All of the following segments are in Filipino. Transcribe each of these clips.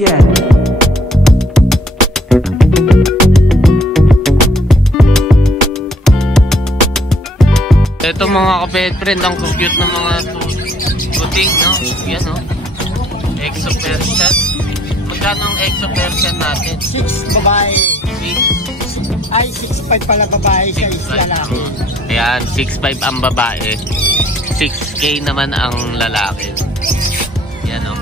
Yan. Ito mga ka-pet friend, ang cute ng mga puting, no? Yan, no? Exo Persian. Magkano ang Exo Persian natin? 6 babae. 6? Ay, 6'5 pala babae, siya is lalaki. Ayan, 6'5 ang babae. 6K naman ang lalaki. Yan, no?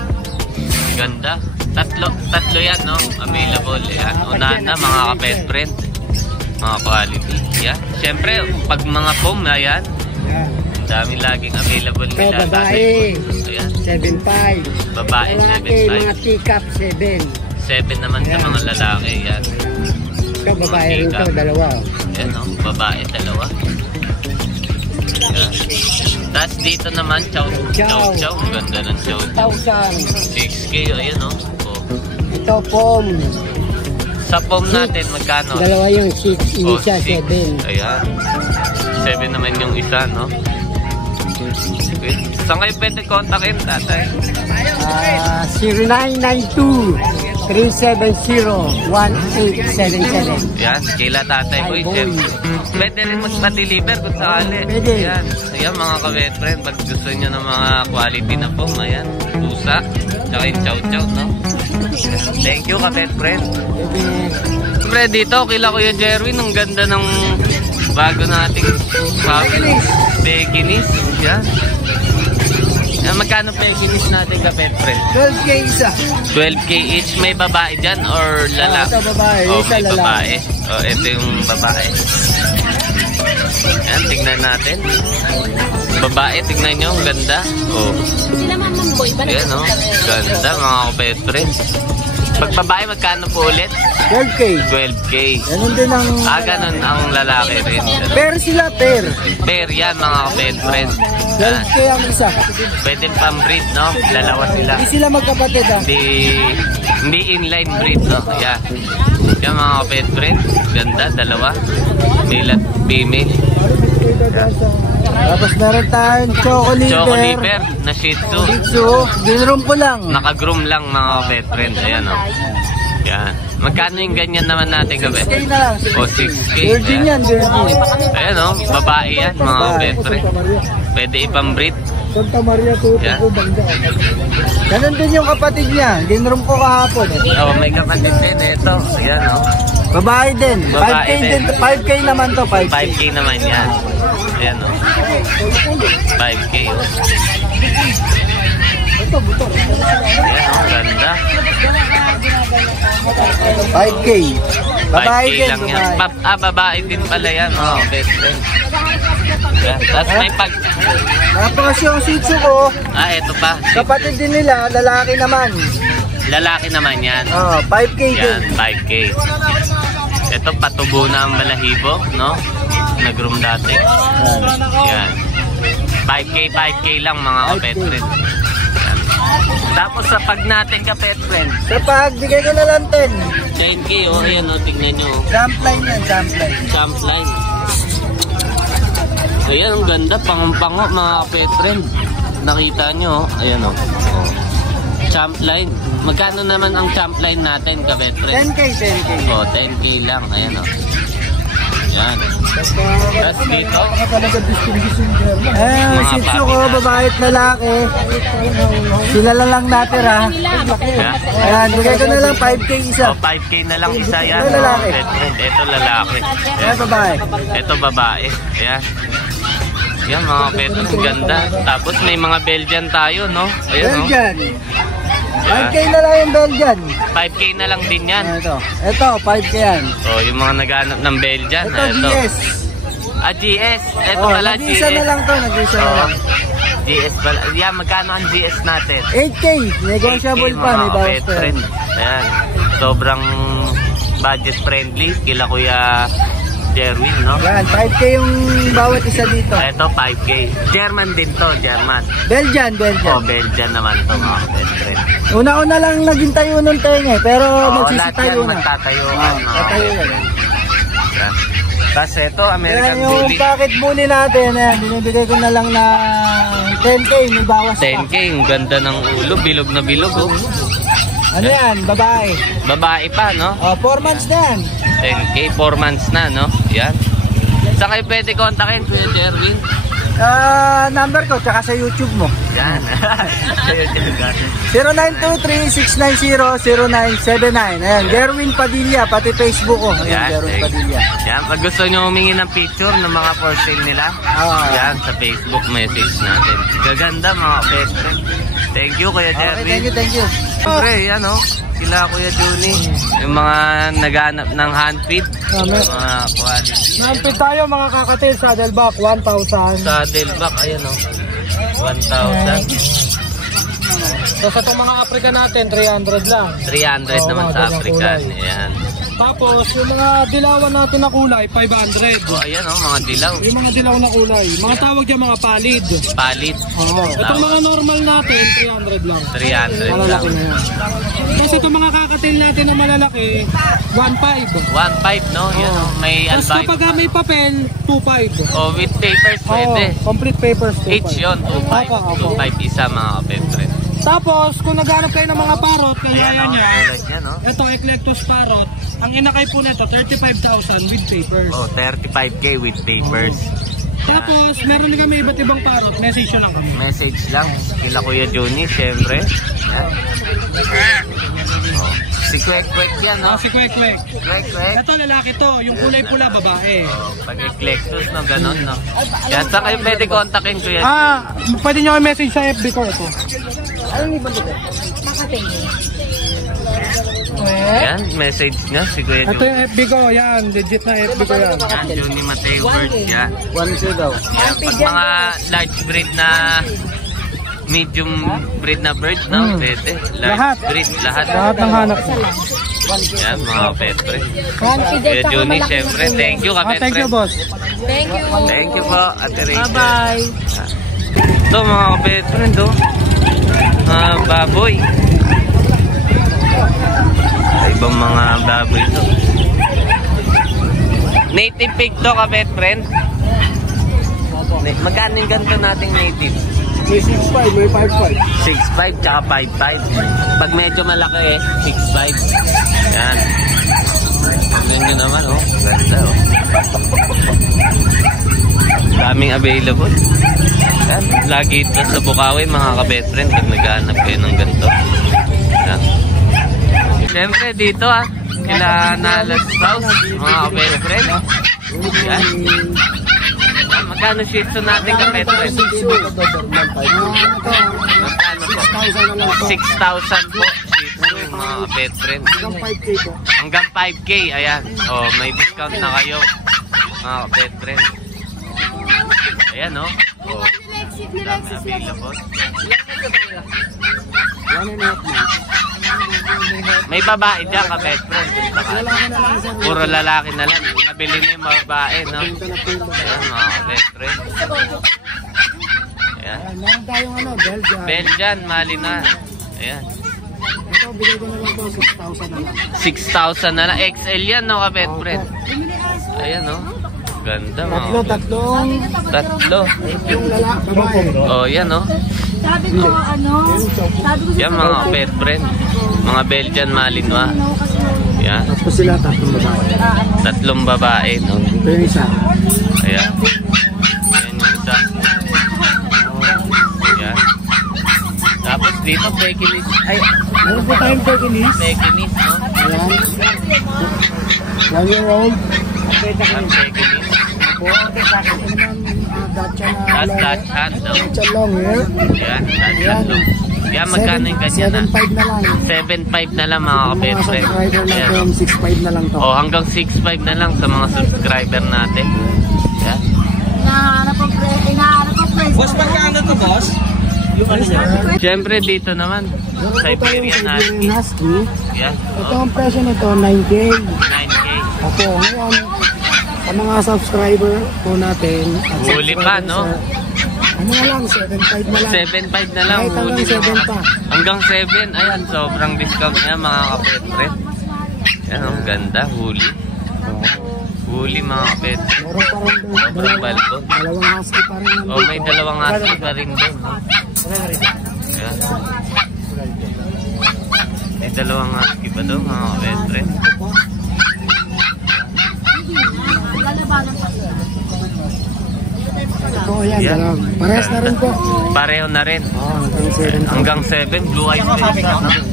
Ganda. Tatlo yan, no? Available. Yan. Unahan na mga ka-pet friend. Mga quality. Yan. Siyempre, pag mga foam na yan, daming laging available nila. Ito, babae. Ayan. 7'5. Babae, lalaki, 7'5. mga teacup, 7. 7 naman sa mga lalaki. Yan. Ito, babae rin ito, dalawa. Yan, no? Babae, dalawa. Yan. Tapos dito naman, chow. Ang ganda ng chow. 1,000. 6K, ayan, no? Oh. Ito, foam. Sa foam natin, magkano? Dalawa yung 6, Oh, isa 6. 7. Ayan. 7 naman yung isa, no? Saan kayo pwede kontakin, tatay? 0992-370-1877. Yan, kila tatay boy. Pwede rin magpa-deliver kung sakali. Pwede. Yan. Ayan mga ka-pet friend, pag gusto nyo ng mga quality na foam, ayan, pusa, tsaka yung chow-chow, no? Thank you, ka-pet friend. Siyempre dito, kila Kuya Jerwin, ang ganda ng bago nating Pekinis. Yan. Yan, magkano Pekinis natin, ka-pet friend? 12K isa. 12K each. May babae dyan or lalaki? Ito babae, Oh, isa may lalaki. babae. Oh, ito yung babae. Yan, tignan natin. Babae, tignan nyo, ang ganda. Oh. Sila mamamboy ba? Yan, oh. Ganda, mga ka-pet friend. Pag babae, magkano po ulit? 12K. 12K. Ganun din ang... Ganun ang lalaki rin. Pair sila, pair. Pair yan, mga ka-pet friend. 12K ang isa. Pwede pang-breed, no? Dalawa sila. Hindi sila magkapatid, ah. Hindi inline breed, no? Yan. Yan, mga ka-pet friend. Ganda, dalawa. Male at female. Tapos meron tayong Choco Liver na Shih Tzu. Ginroom po lang. Naka-groom lang, mga ka-pet friend. Ayan, o. Yan. Magkano yung ganyan naman natin, gabi? 6K na lang. O, 6K. Virgin yan, virgin. Ayan, o. Babae yan, mga ka-pet friend. Pwede ipang-breed. Santa Maria to Yan. Bangga. Ganun din yung kapatid niya. Ginroom ko kahapon. Oh, may kapatid din. Ito. Ayan, o. Babae din. Babae 5K din. 5K naman to, 5K. 5K naman yan. Ayan, o. 5K, o. Ayan, o. Ganda. 5K. Babae 5K din. lang yan. Babae. Babae din pala yan. Oh, best friend. Yan. Tapos may pag... Tapos yung Shih Tzu ko, ito pa. kapatid din nila, lalaki naman. Lalaki naman yan. 5K din. Yan, 5K. Ito, patubo na ang balahibo, no? Nag-room dati. Yan. 5K lang, mga ka-pet friend. Yan. Tapos sa pag natin, ka-pet friend. Sa pag, bigay ko na lang 10. 10K, oh. Ayan, oh. Tignan nyo. Jump line yan, jump line. Jump line. Ayan, ang ganda. Pango-pango, mga ka-pet friend. Nakita nyo, oh. Ayan, oh. Jump line. Magkano naman ang jump line natin, ka-pet friend? 10K. Oh, 10K lang. Ayan, oh. Yan. Tapos dito, Shih Tzu ko, babae at lalaki. Sila lang natira. Ayan, bigay ko na lang 5K isa. oh, 5K na lang isa yan. Ito lalaki. Ito lalaki. Ayan, babae. Ito babae. Ayan. Yan, mga petro. Ganda. Tapos may mga Belgian tayo, no? Ayan, no? Belgian. 5K na lang yung Belgian. 5K na lang din yan. Ito, 5K yan. Oh, yung mga naghanap ng Belgian. Ito, GS. GS. Ito pala, GS. Nag-isa na lang to, nag-isa na lang. GS pala. Yan, magkano ang GS natin? 8K. Negotiable 8K, pa, may mga bawas pet pa. friend. Ayan. Sobrang budget friendly. Kila Kuya Jerwin, no? Yan, 5K yung bawat isa dito. Ito, 5K. German din to, German. Belgian. Oh, Belgian naman to, mga pet friend. Una-una lang naging tayo ng tenga pero magsisitayo na. Magtatayuan. Tatayo yan. Tapos ito, American Yan yung Bully. packet bully natin, binibigay ko na lang na 10K, may bawas pa. 10K, ang ganda ng ulo, bilog na bilog, oh. Ano yan? Babae. Babae pa, no? Oh, 4 months na yan. 10K, 4 months na, no? Yan. Saan kayo pwede kontakin, Kuya Jerwin? Number ko, tsaka sa YouTube mo. Yan. 0923-690-0979. Ayan, Jerwin Padilla, pati Facebook ko. Ayan, Jerwin Padilla. Yan, pag gusto nyo humingi ng picture ng mga for sale nila, yan, sa Facebook message natin. Gaganda mga pet. Thank you, Kuya Jerwin. Okay, thank you. Siyempre, yan o. Sila, Kuya Juni. Yung mga naghanap ng handfeed. Mga quality. Handfeed tayo mga kakatil, saddleback, 1,000. Saddleback, ayan o. 1,000. So sa itong mga African natin, 300 lang. 300 naman sa African. Ayan. Tapos yung mga dilawan natin na kulay, 500. O, ayan o, mga dilaw. Yung mga dilaw na kulay. Mga tawag dyan mga palid. Palid. Itong mga normal natin, 300 lang. 300 lang. Malalaki na yan. Tapos itong mga kakatil natin na malalaki, 1,500. 1,500, no? Yan o, may Tapos albino. kapag may papel, 2,500. O, with papers pwede. Complete papers, 2,500. Each yun, 2,500. 2,500 isa mga kapetren. Tapos, kung naghanap kayo ng mga parrot, kagaya Ayan o, niya, tulad yan o. ito, Eclectus parrot, ang inakay po nito, 35,000 with papers. Oh, 35K with papers. Tapos, meron din kami iba't ibang parrot, message lang kami. Message lang. Kila Kuya Juni, syempre. Yan. Oh, si Kwek-Kwek yan, no? Si Kwek-Kwek. Kwek-Kwek. Ito, lalaki to. Yung kulay pula, babae. Oh, pag-eclectus, no? Ganon, no? Yan, saan kayo pwede kontakin, Kuya? Pwede nyo i-message sa FB ko ito. Anong ibang dito? Yan, message niya, si Kuya Ito Juni. yung FB ko, yan. Legit na FB ko yan. Yan, Juni Mateo Bird, yan. 1K daw. Yan, pag mga large breed na medium breed na bird, no? Pwede. Large Lahat. breed, lahat. Lahat ng hanap. Yan, mga kapetre. Kuya Juni, syempre, thank you, kapetre. Thank you, boss. Thank you po, Ate Rachel. Bye-bye. Ito, mga kapetre, ito. Mga baboy. Ibang mga baboy ito. Native pig to, kapetre. Magkano yung ganito nating native? May 6.5, may 5.5. 6.5 tsaka 5.5. Pag medyo malaki eh, 6.5. Yan. Tignan nyo naman, oh. Ganda, oh. Daming available. Yan. Lagi ito sa Bukawi, mga kabetren, pag naghahanap kayo ng ganito. Yan. Siyempre, dito ah. Kila Nalas House, mga kabetren. Yan. Magkano shih tzu natin kapetren? Magkano po? 6,000 po. Shih tzu, mga kapetren. Hanggang 5K, ayan. O, may discount na kayo, mga kapetren. Ayan, o. O, dami available. May babae dyan, kapetren. Puro lalaki na lang. Nabili na yung babae, no? Ayan, mga kapetren. Ayan. Meron tayong Belgian. Belgian, mali na. Ayan. Ito, bigay ko na lang po, 6,000 na lang. 6,000 na lang. XL yan, no, kapetren? Ayan, no? Ganda, mga tatlo. Yung lalaki, babae. Oh, yan, no? Sabi ko, sabi ko Yan, mga pet friend. Mga Belgian Malinois. Yan. Tapos sila, tatlong babae. Tatlong babae, no? Ito yung isa. Ayan. Ayan yung isa. Ayan. Tapos dito, Pekinis. Ay, Meron po tayong Pekinis. Pekinis, no? Ayan. 1 year old. Ang Pekinis. That's Dutch hand, no? Dutch long hair. Ayan, Dutch hand, no? Yan, magkano yung ganyan, na? 7.5 na lang. 7.5 na lang, mga kapet Mga friend. subscriber Ayan. natin, 6.5 na lang to. Oh, hanggang 6.5 na lang sa mga subscriber natin. Yan. Inahanap ko friends. Boss, magkano to, boss? Yung ano niya? Siyempre dito naman, Siberian Husky. Husky. Yan. Ito ang presyo nito, 9K. 9K. Opo, ngayon, sa mga subscriber po natin. at Huli pa, no? Ano na lang, 7.5 na lang. 7.5 na lang. Kahit hanggang Huli 7 pa. Hanggang 7. Ayan, sobrang discount niya, mga kapetre. Yan, ang ganda. Huli. Huli, mga kapetre. Meron pa rin doon. Sobrang balbon. Dalawang husky pa rin nandito. Oh, may dalawang husky pa rin doon. Ayan. May dalawang husky pa doon mga best friend. Lalabanan pa. Ito, yan. Parehas na rin po. Pareho na rin. Hanggang 7. Hanggang 7, blue eyes din siya, no? Ayan,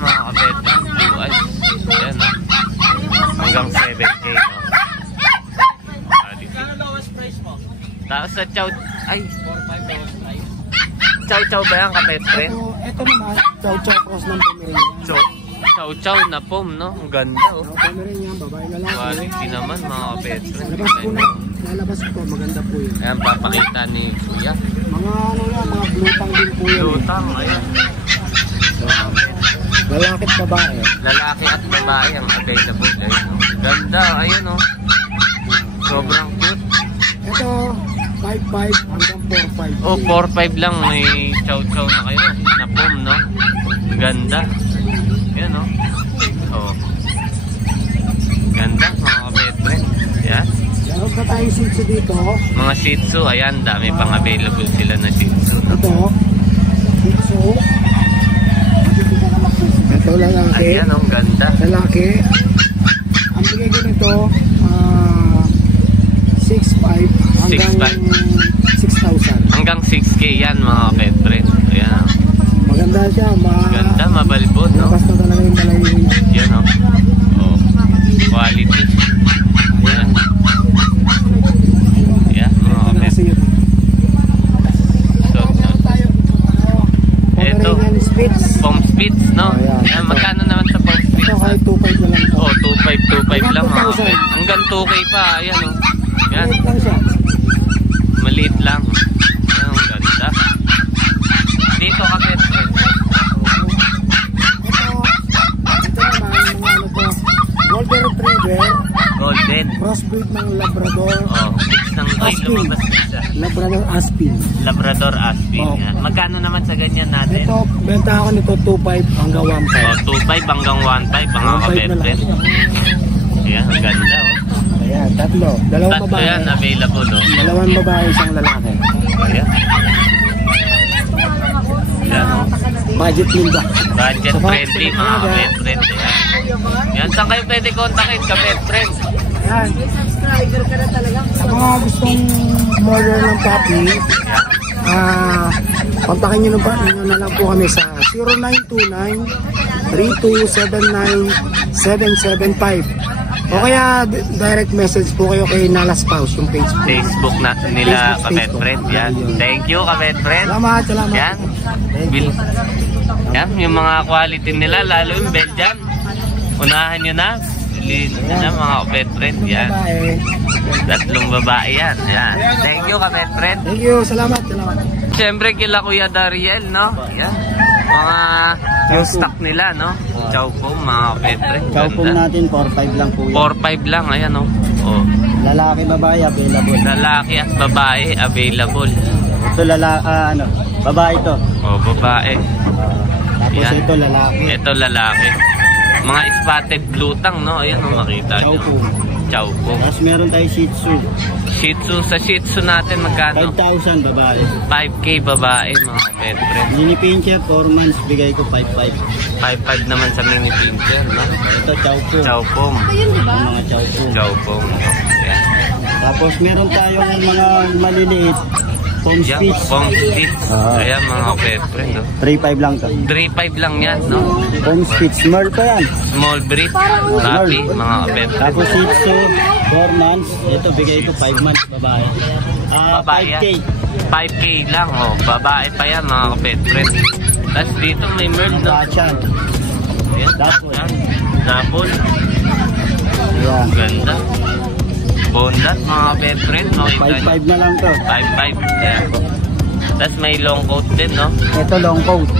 mga kabet, blue eyes. Ayan, no? Hanggang 7K, no? Tapos sa chow, ay, chow ba yan, kabet, friend? Ito naman, chow cross ng Pomeranian. Chow na pom, no? Ang ganda, oh. Pomeranian, babae lalaki. Quality naman, mga kabet, friend. Lalabas po, maganda po yun. Ayan, papakita ni Kuya. Mga ano yan, mga blutang din po yun. Lutang, ayan. Lalaki at babae. Lalaki at babae ang available. Ayan, oh. Ganda, ayan, oh. Sobrang cute. Ito, 5'5 hanggang 4'5. Oh, 4'5 lang. May chow-chow na kayo. Na pom, no? Ganda. Ayan, oh. Oh. Ganda, mga kabetren. Ayan. Meron pa tayong Shih Tzu dito. Mga Shih Tzu, ayan. Dami pang available sila na Shih Tzu. Ito, Shih Tzu. Ito, lalaki. Ayan, oh. Ganda. Lalaki. Ang bigay ko nito, 6'5 hanggang 6,000. Hanggang 6K yan, mga kabetren. Ayan. Maganda siya. Ganda, mabalbot, no? Basta talaga yung malayo. Yan, oh. Oh. Quality. Ayan. Ayan, mga kabetren. Ito, Pom Spitz, no? Ayan, magkano naman sa Pom Spitz? Ito kahit 2.5 na lang. Oh, 2.5 lang, mga kabetren. Hanggang 2K pa, ayan, oh. Yan. Maliit lang. Ayan, ang ganda. Dito ka, pet. Ito naman, mga ano to, Golden Retriever. Golden. Crossbreed ng Labrador. Oh, mix ng toy, lumabas isa. Labrador Aspin. Labrador Aspin. Oh. Yan. Magkano naman sa ganyan natin? Ito, benta ako nito 2.5 hanggang 1.5. Oh, 2.5 hanggang 1.5, mga 1.5 na kabet. lang. Ayan, ang ganda, oh. Ayan, tatlo. Dalawang Tatlo babae. yan, available, oh. Dalawang babae, isang lalaki. Ayan. Ayan, oh. Budget linda. Budget friendly, mga kabet. Ayan. Yan, saan kayo pwede kontakin, kabet friend? Ayan. Subscriber ka na talaga. Sa mga gustong order ng puppy, kontakin nyo na lang po kami sa 0929-3279-775. O kaya direct message po kayo kay Nalas Paus, yung page po. Facebook na nila, Facebook, kabet friend. Yan. Thank you, kabet friend. Salamat, salamat. Yan. Yan, yung mga quality nila, lalo yung Belgian. Unahan nyo na. Bilhin nyo na, mga kabet friend. Yan. Tatlong babae yan. Yan. Thank you, kabet friend. Thank you, salamat, salamat. Siyempre, kila Kuya Dariel, no? Yan. Mga yung stock nila, no? Chow pom, mga kabet friend. Chow pom natin, 4.5 lang po yan. 4.5 lang, ayan, no? Oh. Lalaki, babae, available. Lalaki at babae, available. Ito babae to. Oh, babae. Tapos Yan. ito lalaki. Ito lalaki. Mga spotted blutang, no? Ayan, no, makita Chow nyo. pom. Chow pom. Tapos meron tayo Shih Tzu. Shih Tzu, sa Shih Tzu natin magkano? 5,000 babae. 5K babae, mga pet friend. Mini pincher, 4 months, bigay ko 5.5. 5.5 naman sa mini pincher, no? Ito chow pom. Chow pom. Ayun, di ba? Yung mga chow pom. Chow pom. Ayan. Tapos meron tayong mga maliliit. Pom Yan, Spitz. pom Spitz. Ayan, mga pet friend, no? 3.5 lang to. 3.5 lang yan, no? Pom Spitz. Merl pa yan. Small breed. Happy, mga pet friend. Tapos Shih Tzu, 4 months. Ito bigay ko 5 months babae. Babae 5K. yan. 5K lang, oh. Babae pa yan, mga pet friend. Tapos dito may merl, no? Dachan. Ayan, Dapol. Dapol. Ayan. Ganda. Bondat, mga pet friend. Makita nyo. 5.5 na lang to. 5.5. Ayan. Tapos may long coat din, no? Ito long coat.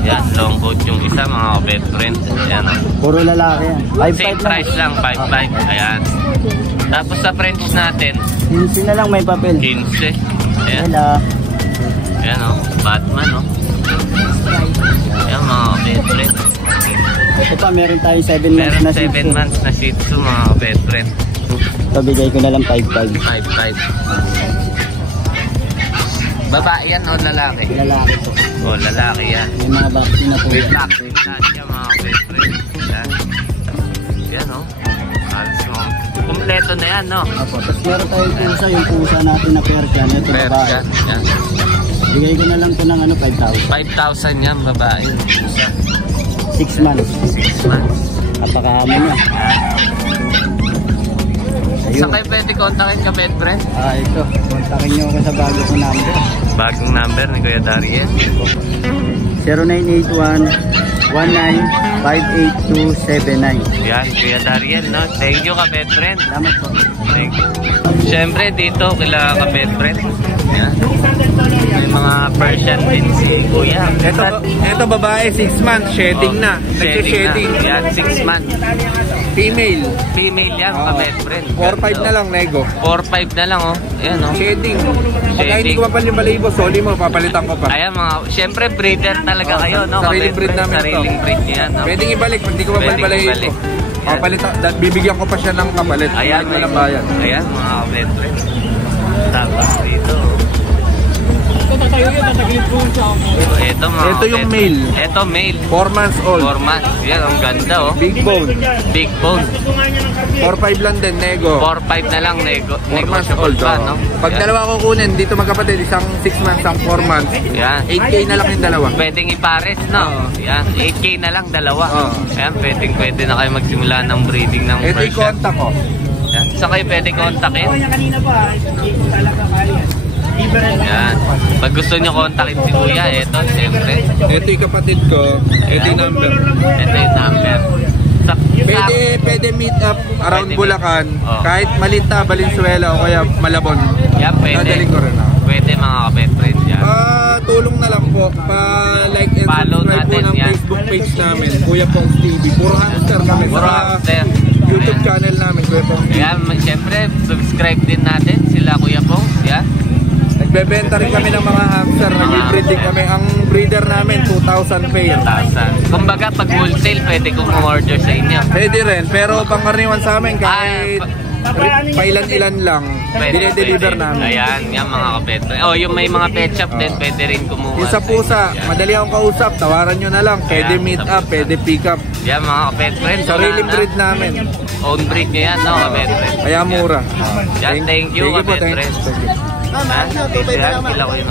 Yan, long coat yung isa, mga pet friend. Ayan, oh. Puro lalaki yan. 5.5 Same price lang, 5.5. Ayan. Tapos sa French natin, 15 na lang may papel. 15. Ayan. Hello. Ayan, oh. Batman, oh. Ayan, mga pet friend. Ito pa, meron tayong 7 months Meron na Shih 7 Tzu. months na Shih Tzu, mga pet friend. Ito, bigay ko na lang 5.5. 5.5. Babae yan o lalaki? Lalaki po. O, lalaki yan. May mga vaccine na po With yan. black, with black yan, mga kompleto na yan, no? Apo, tapos meron tayong pusa, yung pusa natin na Persian. Ito babae. Persian. Yan. Bigay ko na lang po ng 5,000. 5,000 yan, babae. 6 months. 6 months. Napakahamo niya. Saan kayo pwede kontakin ka, pet friend? Ito. Kontakin niyo ako sa bago ko number. Bagong number ni Kuya Dariel. 0981-19-58279. Yan, Kuya Dariel, no? Thank you ka, pet friend. Salamat po. Thank you. Siyempre, dito, kila ka, pet friend. Yan. May mga Persian din si Kuya. Ito babae, 6 months, shedding na. Shedding na. Yan, 6 months. Female. Female yan, ka, pet friend. 4-5 na lang, nego. 4-5 na lang, oh. Ayan, oh. Shedding. Pagka hindi ko mapalit yung balahibo, soli mo, papalitan ko pa. Ayan, mga, siyempre, breeder talaga kayo, no? Sariling breed namin ito. Sariling breed niya, no? Pwedeng ibalik, hindi ko mapalit balahibo. Papalitan, bibigyan ko pa siya ng kapalit. Ayan, may bayan. Ayan, mga kapet friend. Tapos dito. Ito mga Ito yung male. Ito male. 4 months old. 4 months. Yan, ang ganda, oh. Big bone. Big bone. 4-5 lang din, nego. 4-5 na lang, 4 months negotiable old. pa, no? Pag Yan. dalawa ko kunin, dito magkapatid, isang 6 months, isang 4 months. Yan. 8K na lang yung dalawa. Pwedeng ipares, no? Yan, 8K na lang, dalawa. Oo. Yan, pwede na kayo magsimula ng breeding ng Ito Persian. i-contact ko. Yan. Saan kayo pwede kontakin? Yan. Pag gusto nyo kontakin si Kuya, ito, siyempre. Ito yung kapatid ko. Ito yung number. Ito yung number. Pwede meet up around Pwede Bulacan. Oh. Kahit Malinta, Valenzuela o kaya Malabon. Yan, pwede. Dadaling ko rin. Pwede mga kapet friend yan. Tulong na lang po. Pa-like and Follow subscribe po natin ng yan. Facebook page namin. Kuya Pongs TV. Puro hamster kami. Puro Sa hamster. YouTube channel namin. Kuya Pongs TV. Ayan, siyempre, subscribe din natin sila Kuya Pong. Yan. Nagbebenta rin kami ng mga hamster. Nag-breed din kami. Ang breeder namin, 2,000 pair. Kumbaga, pag wholesale, pwede kong order sa inyo. Pwede rin. Pero pangkaraniwan sa amin, kahit pailan-ilan lang, dinedeliver namin. Ayan, yan mga kapet. Oh, yung may mga pet shop din, pwede rin kumuha. Yung sa pusa, Yan. madali akong kausap. Tawaran nyo na lang. Pwede Ayan, meet sa up, pusa. pwede pick up. Yan mga kapet friend. Sariling breed namin. Own breed nyo yan, no, kapet friend. Kaya mura. Yan, thank you, po, kapet thank friend. you. Ha? Dito yan, kila ko yun.